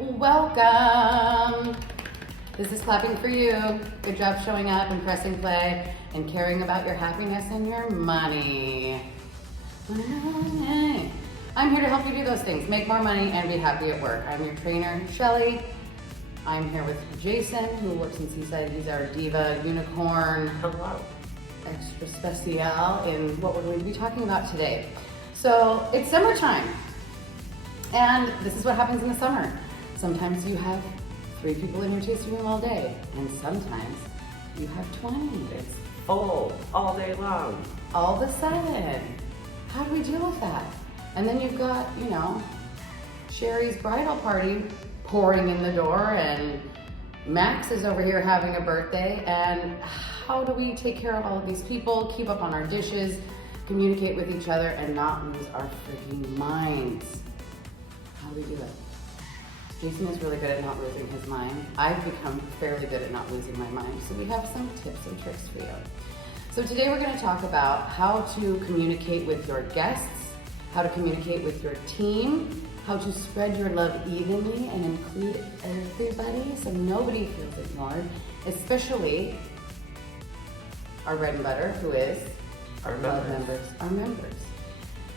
Welcome. This is clapping for you. Good job showing up and pressing play and caring about your happiness and your money. I'm here to help you do those things, make more money and be happy at work. I'm your trainer, Shelly. I'm here with Jason, who works in Seaside. He's our diva unicorn. Hello. Extra special in what we're going to be talking about today. So it's summertime, and this is what happens in the summer. Sometimes you have 3 people in your tasting room all day, and sometimes you have 20. It's full all day long. All of a sudden, how do we deal with that? And then you've got, Sherry's bridal party pouring in the door, and Max is over here having a birthday, and how do we take care of all of these people, keep up on our dishes, communicate with each other, and not lose our freaking minds? How do we do it? Jason is really good at not losing his mind. I've become fairly good at not losing my mind, so we have some tips and tricks for you. So today we're going to talk about how to communicate with your guests, how to communicate with your team, how to spread your love evenly and include everybody so nobody feels ignored, especially our bread and butter, who is Our members. Our members.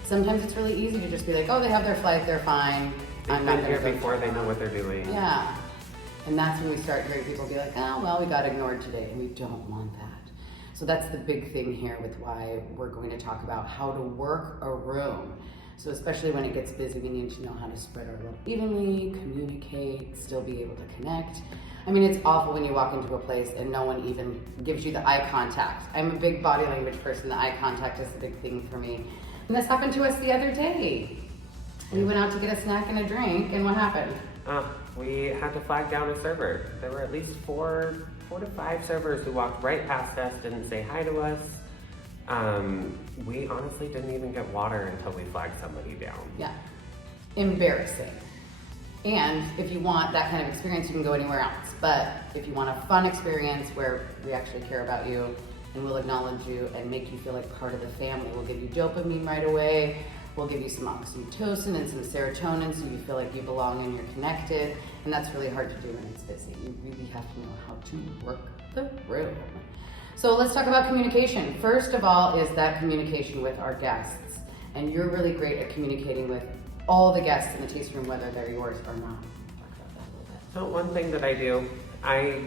Sometimes it's really easy to just be like, oh, they have their flight, they're fine. They've been here before, they know what they're doing. Yeah. And that's when we start hearing people be like, oh, well, we got ignored today, and we don't want that. So that's the big thing here with why we're going to talk about how to work a room. So especially when it gets busy, we need to know how to spread our love evenly, communicate, still be able to connect. I mean, it's awful when you walk into a place and no one even gives you the eye contact. I'm a big body language person. The eye contact is a big thing for me. And this happened to us the other day. We went out to get a snack and a drink, and what happened? We had to flag down a server. There were at least four to five servers who walked right past us, didn't say hi to us. We honestly didn't even get water until we flagged somebody down. Yeah, embarrassing. And if you want that kind of experience, you can go anywhere else. But if you want a fun experience where we actually care about you and we'll acknowledge you and make you feel like part of the family, we'll give you dopamine right away. We'll give you some oxytocin and some serotonin so you feel like you belong and you're connected. And that's really hard to do when it's busy. You really have to know how to work the room. So let's talk about communication. First of all is that communication with our guests. And you're really great at communicating with all the guests in the tasting room, whether they're yours or not. Talk about that a little bit. So one thing that I do, I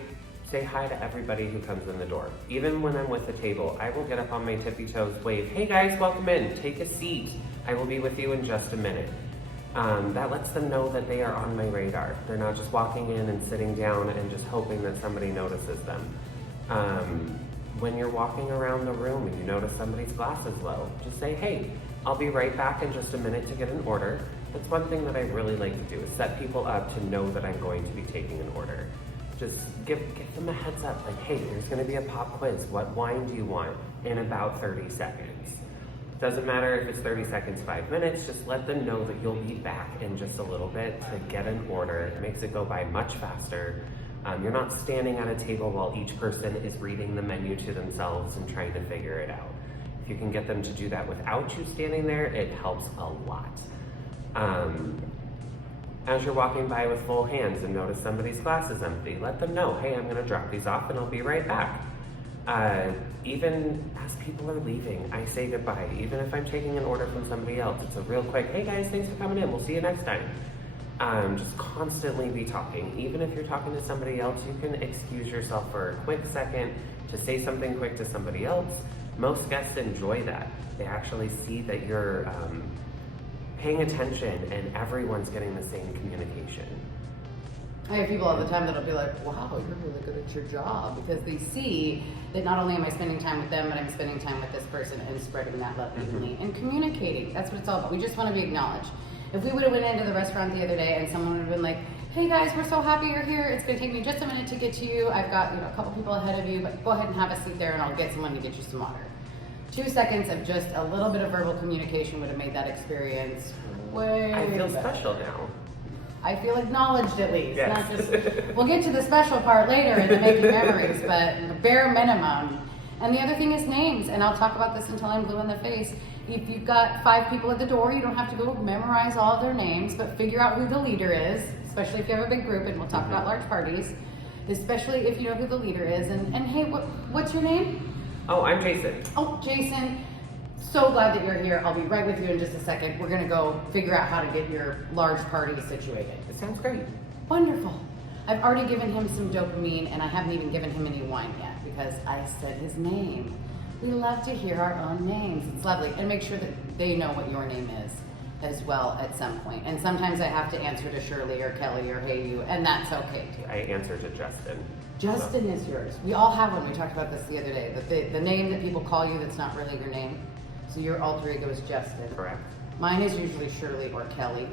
say hi to everybody who comes in the door. Even when I'm with the table, I will get up on my tippy toes, wave, hey guys, welcome in, take a seat. I will be with you in just a minute. That lets them know that they are on my radar. They're not just walking in and sitting down and just hoping that somebody notices them. When you're walking around the room and you notice somebody's glass is low, just say, hey, I'll be right back in just a minute to get an order. That's one thing that I really like to do, is set people up to know that I'm going to be taking an order. Just give them a heads up, like, hey, there's gonna be a pop quiz. What wine do you want? In about 30 seconds. Doesn't matter if it's 30 seconds, 5 minutes, just let them know that you'll be back in just a little bit to get an order. It makes it go by much faster. You're not standing at a table while each person is reading the menu to themselves and trying to figure it out. If you can get them to do that without you standing there, it helps a lot. As you're walking by with full hands and notice somebody's glass is empty, let them know, hey, I'm gonna drop these off and I'll be right back. Even as people are leaving, I say goodbye. Even if I'm taking an order from somebody else, it's a real quick, hey guys, thanks for coming in, we'll see you next time. Just constantly be talking. Even if you're talking to somebody else, you can excuse yourself for a quick second to say something quick to somebody else. Most guests enjoy that. They actually see that you're paying attention and everyone's getting the same communication. I have people all the time that'll be like, wow, you're really good at your job, because they see that not only am I spending time with them, but I'm spending time with this person and spreading that love evenly and communicating. That's what it's all about. We just want to be acknowledged. If we would have went into the restaurant the other day and someone would have been like, hey guys, we're so happy you're here. It's going to take me just a minute to get to you. I've got a couple people ahead of you, but go ahead and have a seat there and I'll get someone to get you some water. 2 seconds of just a little bit of verbal communication would have made that experience way I feel better. special now. I feel acknowledged at least. Yes. Not just, we'll get to the special part later in the making memories, but bare minimum. And the other thing is names, and I'll talk about this until I'm blue in the face. If you've got 5 people at the door, you don't have to go memorize all of their names, but figure out who the leader is. especially if you have a big group, and we'll talk about large parties, especially if you know who the leader is. And hey, what's your name? Oh, I'm Jason. Oh, Jason. So glad that you're here. I'll be right with you in just a second. We're gonna go figure out how to get your large party situated. It sounds great. Wonderful. I've already given him some dopamine, and I haven't even given him any wine yet because I said his name. We love to hear our own names. It's lovely. And make sure that they know what your name is as well at some point. And sometimes I have to answer to Shirley or Kelly or Hey You, and that's okay too. I answer to Justin. Justin is yours. We all have one. We talked about this the other day. The name that people call you that's not really your name. So your alter ego is Justin. Correct. Mine is usually Shirley or Kelly.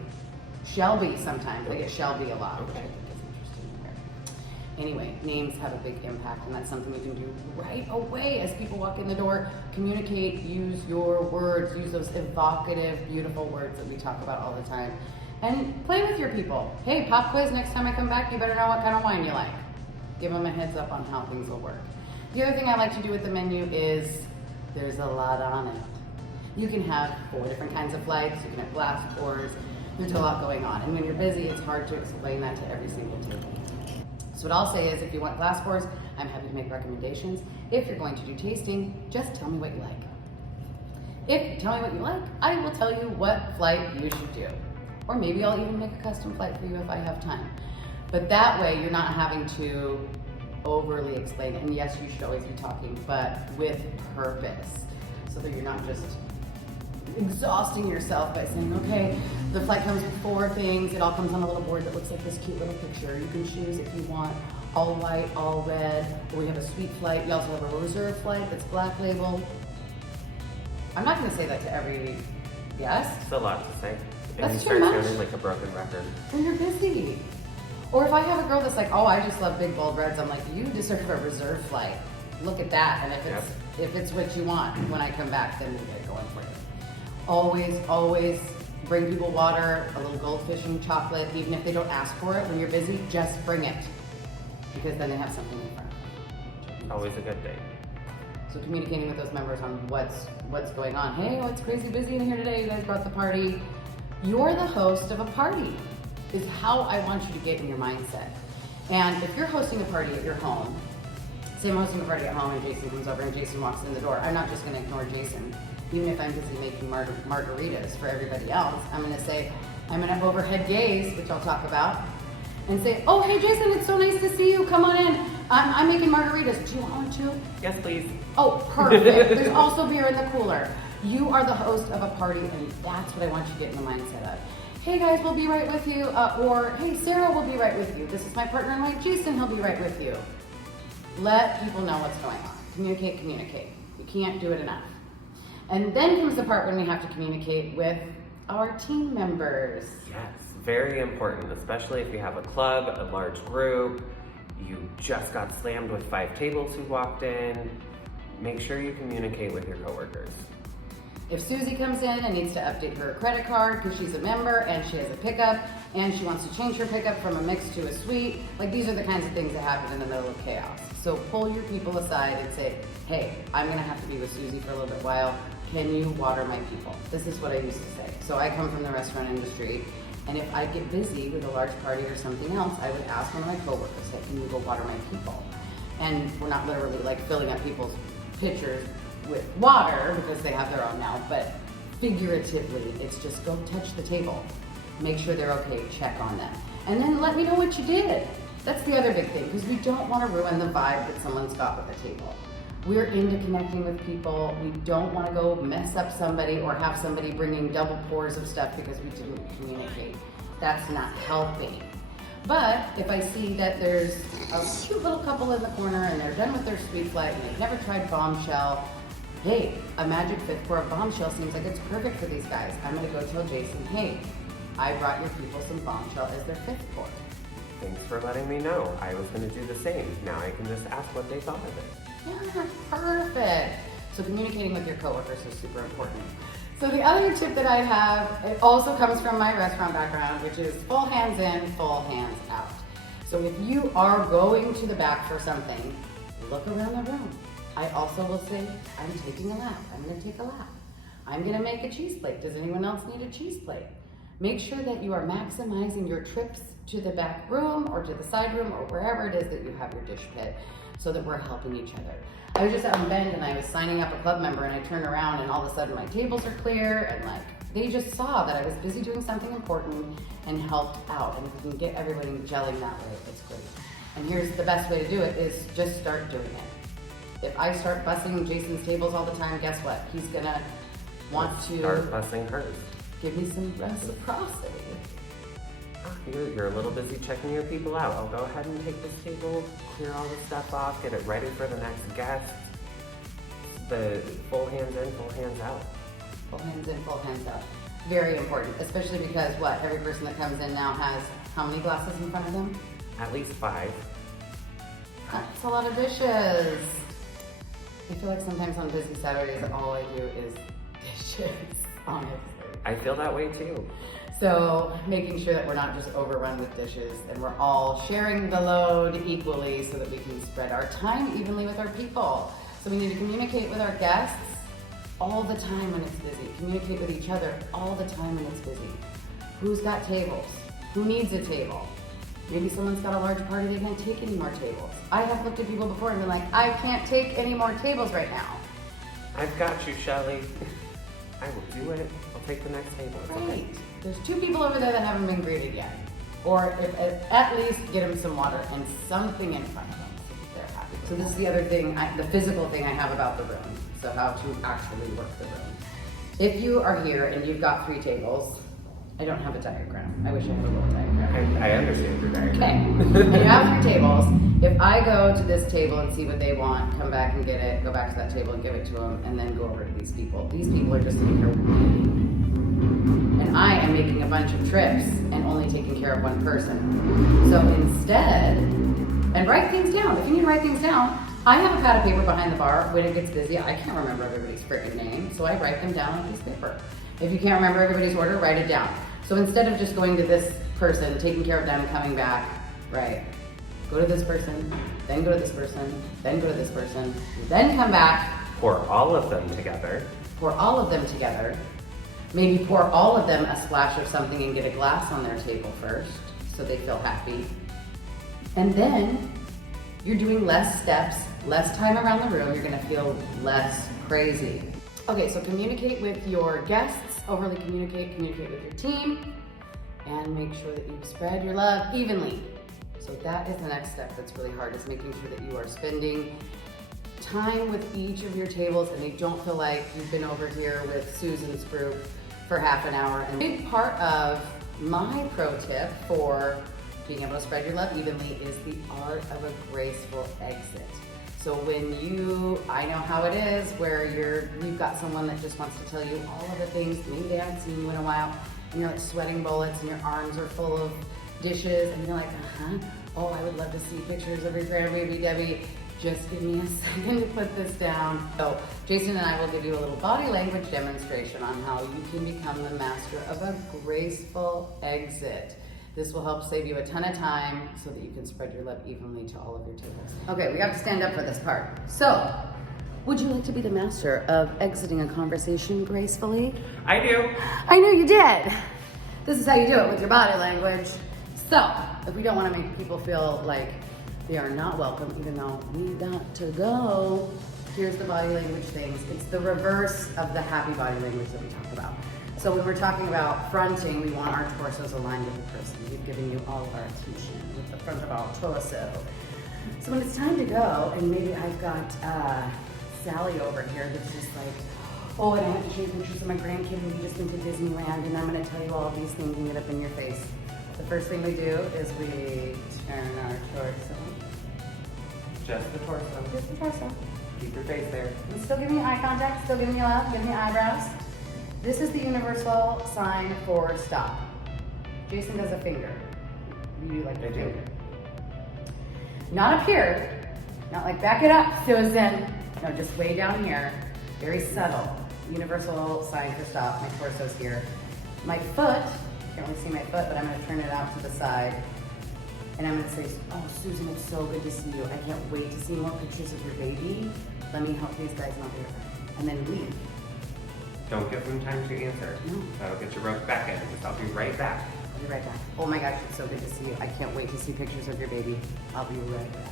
Shelby sometimes. I get Shelby a lot, which I Okay. think is interesting to hear. Anyway, names have a big impact, and that's something we can do right away as people walk in the door. Communicate, use your words, use those evocative, beautiful words that we talk about all the time. And play with your people. Hey, pop quiz, next time I come back, you better know what kind of wine you like. Give them a heads up on how things will work. The other thing I like to do with the menu is there's a lot on it. You can have 4 different kinds of flights, you can have glass pours, there's a lot going on. And when you're busy, it's hard to explain that to every single table. So what I'll say is if you want glass pours, I'm happy to make recommendations. If you're going to do tasting, just tell me what you like. If you tell me what you like, I will tell you what flight you should do. Or maybe I'll even make a custom flight for you if I have time. But that way you're not having to overly explain. And yes, you should always be talking, but with purpose. So that you're not just exhausting yourself by saying, okay, the flight comes with 4 things. It all comes on a little board that looks like this cute little picture. You can choose if you want all white, all red, or we have a sweet flight. We also have a reserve flight that's black label. I'm not gonna say that to every guest. It's a lot to say. And That's you too start much. sounding like a broken record. When you're busy. Or if I have a girl that's like, oh, I just love big bold reds, I'm like, you deserve a reserve flight. Look at that. And if it's what you want, when I come back, then we'll get it going for you. Always bring people water, a little goldfish and chocolate, even if they don't ask for it. When you're busy, just bring it. Because then they have something in front of them. Always a good day. So communicating with those members on what's going on. Hey, it's crazy busy in here today. You guys brought the party. You're the host of a party is how I want you to get in your mindset. And if you're hosting a party at your home, say I'm hosting a party at home and Jason comes over and Jason walks in the door, I'm not just gonna ignore Jason. Even if I'm busy making margaritas for everybody else, I'm gonna say, I'm gonna overhead gaze, which I'll talk about, and say, oh, hey Jason, it's so nice to see you, come on in. I'm making margaritas, do you want one too? Yes, please. Oh, perfect. There's also beer in the cooler. You are the host of a party, and that's what I want you to get in the mindset of. Hey guys, we'll be right with you. Or, hey, Sarah will be right with you. This is my partner in life, Jason, he'll be right with you. Let people know what's going on. Communicate. You can't do it enough. And then comes the part when we have to communicate with our team members. Yes, very important, especially if you have a club, a large group, you just got slammed with 5 tables who walked in. Make sure you communicate with your coworkers. If Susie comes in and needs to update her credit card because she's a member and she has a pickup and she wants to change her pickup from a mix to a suite, like these are the kinds of things that happen in the middle of chaos. So pull your people aside and say, hey, I'm gonna have to be with Susie for a little bit while. Can you water my people? This is what I used to say. So I come from the restaurant industry, and if I get busy with a large party or something else, I would ask one of my coworkers, hey, can you go water my people? And we're not literally like filling up people's pitchers with water because they have their own now, but figuratively, it's just go touch the table. Make sure they're okay, check on them. And then let me know what you did. That's the other big thing, because we don't want to ruin the vibe that someone's got with the table. We're into connecting with people. We don't want to go mess up somebody or have somebody bringing double pours of stuff because we didn't communicate. That's not helping. But if I see that there's a cute little couple in the corner and they're done with their sweet flight and they've never tried bombshell, hey, a magic 5th pour of bombshell seems like it's perfect for these guys. I'm gonna go tell Jason, hey, I brought your people some bombshell as their 5th pour. Thanks for letting me know. I was going to do the same. Now I can just ask what they thought of it. Yeah, perfect. So communicating with your coworkers is super important. So the other tip that I have, it also comes from my restaurant background, which is full hands in, full hands out. So if you are going to the back for something, look around the room. I also will say, I'm taking a lap. I'm gonna take a lap. I'm gonna make a cheese plate. Does anyone else need a cheese plate? Make sure that you are maximizing your trips to the back room or to the side room or wherever it is that you have your dish pit so that we're helping each other. I was just out in Bend and I was signing up a club member and I turned around and all of a sudden my tables are clear and like they just saw that I was busy doing something important and helped out. And if we can get everybody gelling that way, it's great. And here's the best way to do it is just start doing it. If I start bussing Jason's tables all the time, guess what? He's gonna want to start bussing hers. Give me some reciprocity. You're a little busy checking your people out. I'll go ahead and take this table, clear all the stuff off, get it ready for the next guest. The full hands in, full hands out. Full hands in, full hands out. Very important, especially because what? Every person that comes in now has how many glasses in front of them? At least 5. That's a lot of dishes. I feel like sometimes on busy Saturdays, all I do is dishes, honestly. I feel that way too. So making sure that we're not just overrun with dishes and we're all sharing the load equally so that we can spread our time evenly with our people. So we need to communicate with our guests all the time when it's busy. Communicate with each other all the time when it's busy. Who's got tables? Who needs a table? Maybe someone's got a large party, they can't take any more tables. I have looked at people before and been like, I can't take any more tables right now. I've got you, Shelly. I will do it. I'll take the next table. It's Right. okay. There's 2 people over there that haven't been greeted yet. Or if, at least get them some water and something in front of them so that they're happy. So this is the other thing, the physical thing I have about the room. So how to actually work the room. If you are here and you've got 3 tables, I don't have a diagram. I wish I had a little diagram. I understand your diagram. Okay, and you have 3 tables. If I go to this table and see what they want, come back and get it, go back to that table and give it to them, and then go over to these people. These people are just sitting here waiting. And I am making a bunch of trips and only taking care of one person. So instead, and write things down. If you need to write things down, I have a pad of paper behind the bar. When it gets busy, I can't remember everybody's freaking name, so I write them down on a piece of paper. If you can't remember everybody's order, write it down. So instead of just going to this person, taking care of them, coming back, right? Go to this person, then go to this person, then go to this person, then come back. Pour all of them together. Pour all of them together. Maybe pour all of them a splash of something and get a glass on their table first so they feel happy. And then you're doing less steps, less time around the room, you're gonna feel less crazy. Okay, so communicate with your guests, overly communicate with your team, and make sure that you spread your love evenly. So that is the next step that's really hard, is making sure that you are spending time with each of your tables and they don't feel like you've been over here with Susan's group for half an hour. And a big part of my pro tip for being able to spread your love evenly is the art of a graceful exit. So when I know how it is, where you've got someone that just wants to tell you all of the things, maybe they haven't seen you in a while, and you're like sweating bullets and your arms are full of dishes, and you're like, oh, I would love to see pictures of your grandbaby Debbie. Just give me a second to put this down. So Jason and I will give you a little body language demonstration on how you can become the master of a graceful exit. This will help save you a ton of time so that you can spread your love evenly to all of your tables. Okay, we have to stand up for this part. So, would you like to be the master of exiting a conversation gracefully? I do. I knew you did. This is how you do it with your body language. So, if we don't want to make people feel like they are not welcome, even though we got to go, here's the body language things. It's the reverse of the happy body language that we talk about. So when we're talking about fronting, we want our torsos aligned with the person. We've given you all of our attention with the front of our torso. So when it's time to go, and maybe I've got Sally over here that's just like, oh, and I have to show you pictures of my grandkid, and we just went to Disneyland, and I'm gonna tell you all of these things and get up in your face. The first thing we do is we turn our torso. Just the torso. Just the torso. Keep your face there. And still giving you eye contact, still giving you love, giving you eyebrows. This is the universal sign for stop. Jason does a finger. You do like a finger. Not up here, not like back it up, Susan. No, just way down here. Very subtle. Universal sign for stop. My torso's here. My foot, you can't really see my foot, but I'm gonna turn it out to the side. And I'm gonna say, oh, Susan, it's so good to see you. I can't wait to see more pictures of your baby. Let me help these guys not here. And then leave. Don't give them time to answer. No. That'll get you roped back in. I'll be right back. I'll be right back. Oh my gosh, it's so good to see you. I can't wait to see pictures of your baby. I'll be right back.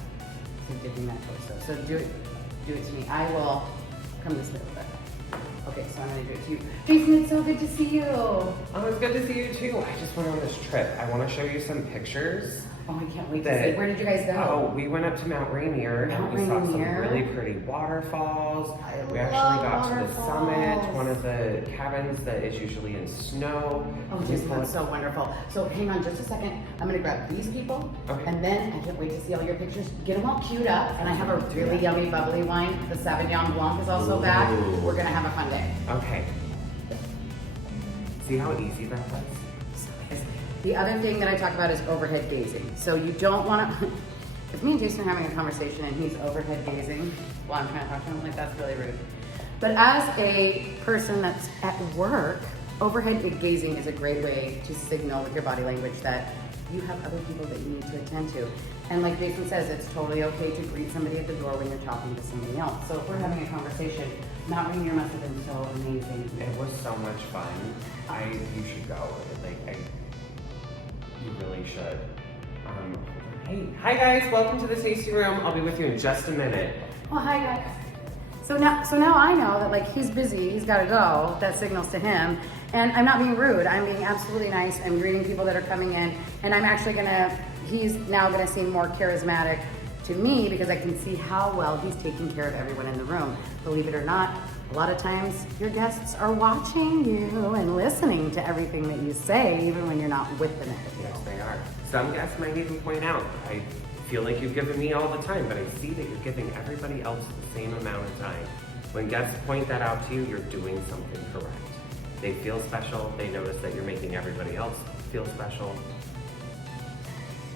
So give me that photo. So do it to me. I will come this way a little bit. Okay, so I'm gonna do it to you. Jason, it's so good to see you. Oh, It's good to see you too. I just went on this trip. I want to show you some pictures. I can't wait to see. Where did you guys go? Oh, we went up to Mount Rainier and we saw some really pretty waterfalls. We actually got to the summit, one of the cabins that is usually in snow. Oh, Jason, that's so wonderful. So hang on just a second. I'm gonna grab these people, Okay. and then I can't wait to see all your pictures. Get them all queued up, and I have a really yummy bubbly wine. The Sauvignon Blanc is also back. Ooh. We're gonna have a fun day. Okay. See how easy that was? The other thing that I talk about is overhead gazing. So you don't want to, if me and Jason are having a conversation and he's overhead gazing while I'm trying to talk to him, like that's really rude. But as a person that's at work, overhead gazing is a great way to signal with your body language that you have other people that you need to attend to. And like Jason says, it's totally okay to greet somebody at the door when you're talking to somebody else. So if we're having a conversation, Mount Rainier must have been so amazing. It was so much fun. You should go. You really should. Hey, hi guys, welcome to the tasting room. I'll be with you in just a minute. Oh, hi guys. So now I know that like he's busy, he's gotta go. That signals to him. And I'm not being rude, I'm being absolutely nice. I'm greeting people that are coming in, and I'm actually he's now gonna seem more charismatic to me because I can see how well he's taking care of everyone in the room. Believe it or not, a lot of times your guests are watching you and listening to everything that you say, even when you're not with them at the table. Yes, they are. Some guests might even point out, I feel like you've given me all the time, but I see that you're giving everybody else the same amount of time. When guests point that out to you, you're doing something correct. They feel special, they notice that you're making everybody else feel special.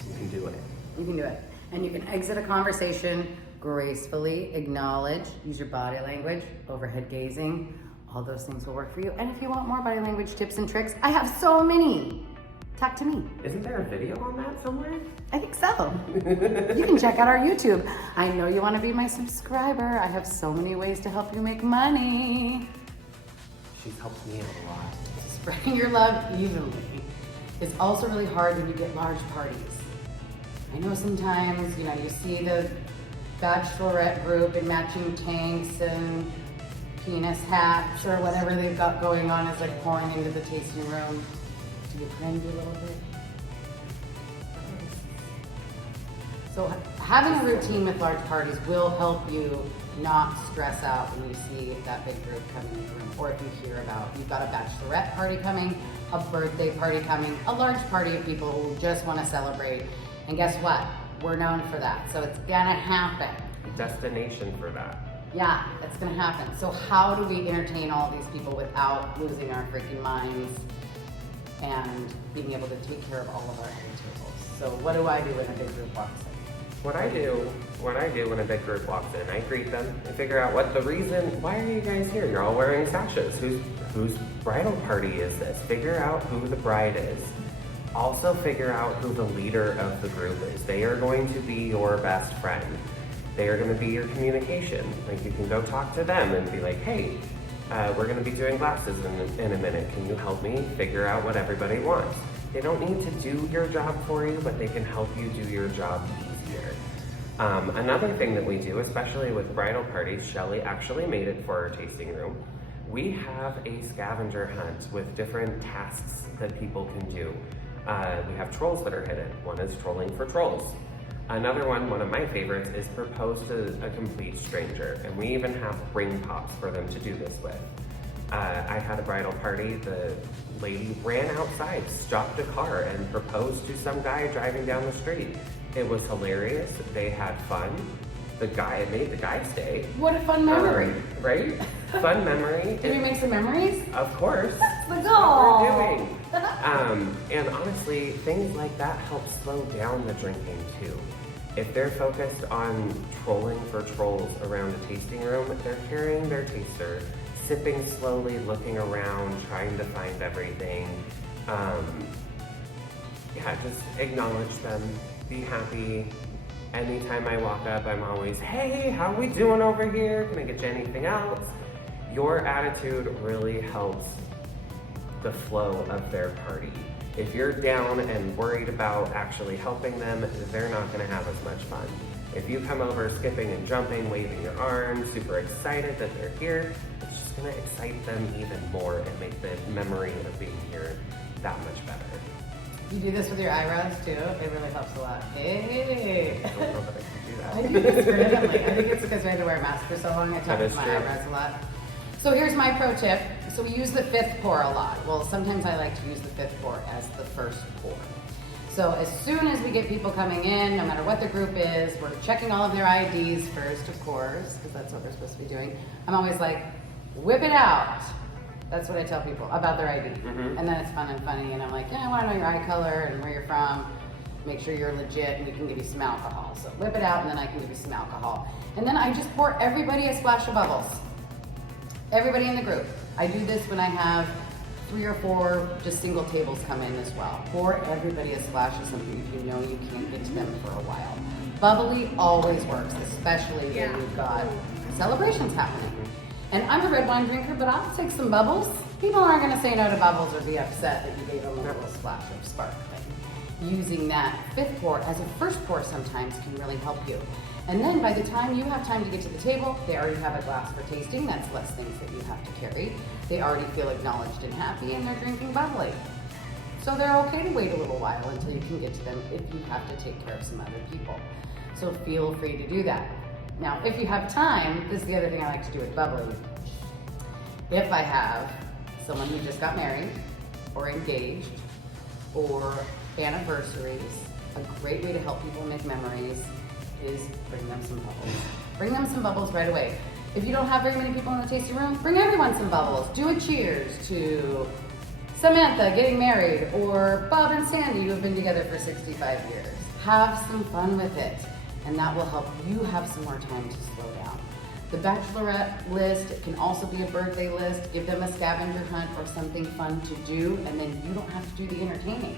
You can do it. You can do it. And you can exit a conversation gracefully, acknowledge, use your body language, overhead gazing. All those things will work for you. And if you want more body language tips and tricks, I have so many. Talk to me. Isn't there a video on that somewhere? I think so. You can check out our YouTube. I know you want to be my subscriber. I have so many ways to help you make money. She's helped me a lot. Spreading your love evenly is also really hard when you get large parties. I know sometimes, you see the bachelorette group in matching tanks and penis hats or whatever they've got going on is like pouring into the tasting room. Do you cringe a little bit? So having a routine with large parties will help you not stress out when you see that big group coming in the room, or if you hear about you've got a bachelorette party coming, a birthday party coming, a large party of people who just want to celebrate. And guess what? We're known for that, so it's gonna happen. A destination for that. Yeah, it's gonna happen. So how do we entertain all these people without losing our freaking minds and being able to take care of all of our other tables? So what do I do when a big group walks in? What I do when a big group walks in, I greet them and figure out why are you guys here? You're all wearing sashes. Whose bridal party is this? Figure out who the bride is. Also figure out who the leader of the group is. They are going to be your best friend. They are going to be your communication. Like you can go talk to them and be like, hey, we're going to be doing classes in a minute. Can you help me figure out what everybody wants? They don't need to do your job for you, but they can help you do your job easier. Another thing that we do, especially with bridal parties, Shelly actually made it for our tasting room. We have a scavenger hunt with different tasks that people can do. We have trolls that are hidden. One is trolling for trolls. Another one of my favorites, is propose to a complete stranger. And we even have ring pops for them to do this with. I had a bridal party. The lady ran outside, stopped a car, and proposed to some guy driving down the street. It was hilarious. They had fun. It made the guy stay. What a fun memory. Right? Fun memory. Did we make some memories? Of course. That's the That's goal. what we're doing. And honestly, things like that help slow down the drinking too. If they're focused on trolling for trolls around a tasting room, they're carrying their taster, sipping slowly, looking around, trying to find everything. Just acknowledge them, be happy. Anytime I walk up, I'm always, hey, how we doing over here? Can I get you anything else? Your attitude really helps the flow of their party. If you're down and worried about actually helping them, they're not gonna have as much fun. If you come over skipping and jumping, waving your arms, super excited that they're here, it's just gonna excite them even more and make the memory of being here that much better. You do this with your eyebrows too? It really helps a lot. Hey! I don't know that I can do that. I do this randomly. I think it's because we had to wear a mask for so long. I talk That with is my true. eyebrows a lot. So here's my pro tip. So we use the fifth pour a lot. Well, sometimes I like to use the fifth pour as the first pour. So as soon as we get people coming in, no matter what the group is, we're checking all of their IDs first, of course, because that's what we're supposed to be doing. I'm always like, whip it out. That's what I tell people about their ID. Mhm. And then it's fun and funny, and I'm like, yeah, I want to know your eye color and where you're from. Make sure you're legit, and we can give you some alcohol. So whip it out, and then I can give you some alcohol. And then I just pour everybody a splash of bubbles. Everybody in the group. I do this when I have 3 or 4 just single tables come in as well. Pour everybody a splash of something if you know you can't get to them for a while. Bubbly always works, especially when you've got celebrations happening. And I'm a red wine drinker, but I'll take some bubbles. People aren't gonna say no to bubbles or be upset that you gave them a little splash of sparkling. Using that fifth pour as a first pour sometimes can really help you. And then by the time you have time to get to the table, they already have a glass for tasting. That's less things that you have to carry. They already feel acknowledged and happy, and they're drinking bubbly. So they're okay to wait a little while until you can get to them if you have to take care of some other people. So feel free to do that. Now, if you have time, this is the other thing I like to do with bubbly. If I have someone who just got married or engaged or anniversaries, a great way to help people make memories is bring them some bubbles. Bring them some bubbles right away. If you don't have very many people in the tasting room, bring everyone some bubbles. Do a cheers to Samantha getting married or Bob and Sandy who have been together for 65 years. Have some fun with it, and that will help you have some more time to slow down. The bachelorette list can also be a birthday list. Give them a scavenger hunt or something fun to do, and then you don't have to do the entertaining.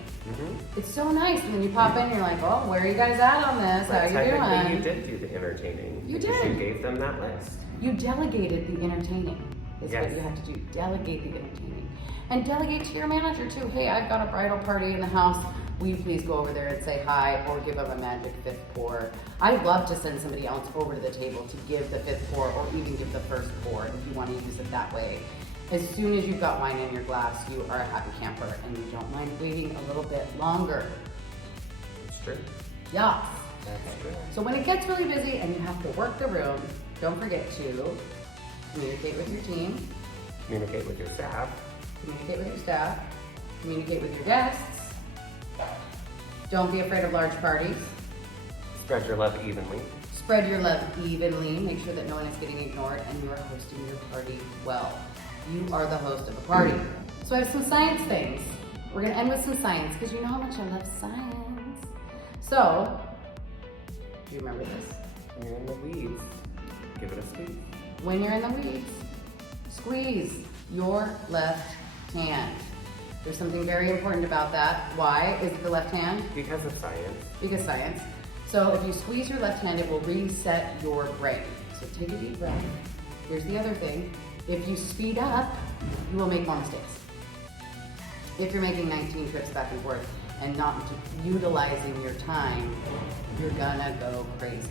It's so nice, and then you pop in and you're like, oh, where are you guys at on this? How are you Technically, you doing? did do the entertaining. You because did. You gave them that list. You delegated the entertaining, is what Yes. you have to do. Delegate the entertaining. And delegate to your manager too. Hey, I've got a bridal party in the house. Will you please go over there and say hi or give them a magic fifth pour? I'd love to send somebody else over to the table to give the fifth pour or even give the first pour if you want to use it that way. As soon as you've got wine in your glass, you are a happy camper and you don't mind waiting a little bit longer. It's true. Yes. That's true. So when it gets really busy and you have to work the room, don't forget to communicate with your team, Communicate with your staff. communicate with your staff, communicate with your guests. Don't be afraid of large parties. Spread your love evenly. Spread your love evenly. Make sure that no one is getting ignored and you are hosting your party well. You are the host of a party. So I have some science things. We're gonna end with some science because you know how much I love science. So, do you remember this? When you're in the weeds, give it a squeeze. When you're in the weeds, squeeze your left hand. There's something very important about that. Why is it the left hand? Because of science. Because science. So if you squeeze your left hand, it will reset your brain. So take a deep breath. Here's the other thing. If you speed up, you will make more mistakes. If you're making 19 trips back and forth and not utilizing your time, you're gonna go crazy.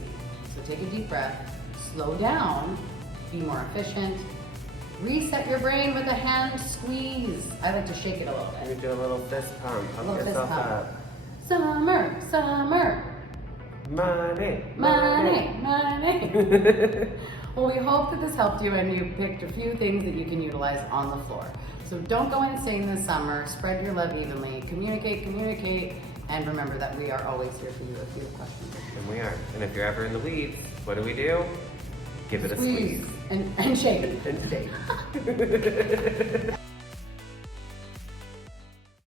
So take a deep breath, slow down, be more efficient, reset your brain with a hand squeeze. I like to shake it a little You bit. do a little fist pump. Pump Little fist yourself pump. up. Summer, summer, Money. money, money. Well, we hope that this helped you and you picked a few things that you can utilize on the floor. So don't go insane this summer. Spread your love evenly. Communicate, communicate, and remember that we are always here for you if you have questions. And we are. And if you're ever in the weeds, what do? Give it a squeeze. And shake. And stay.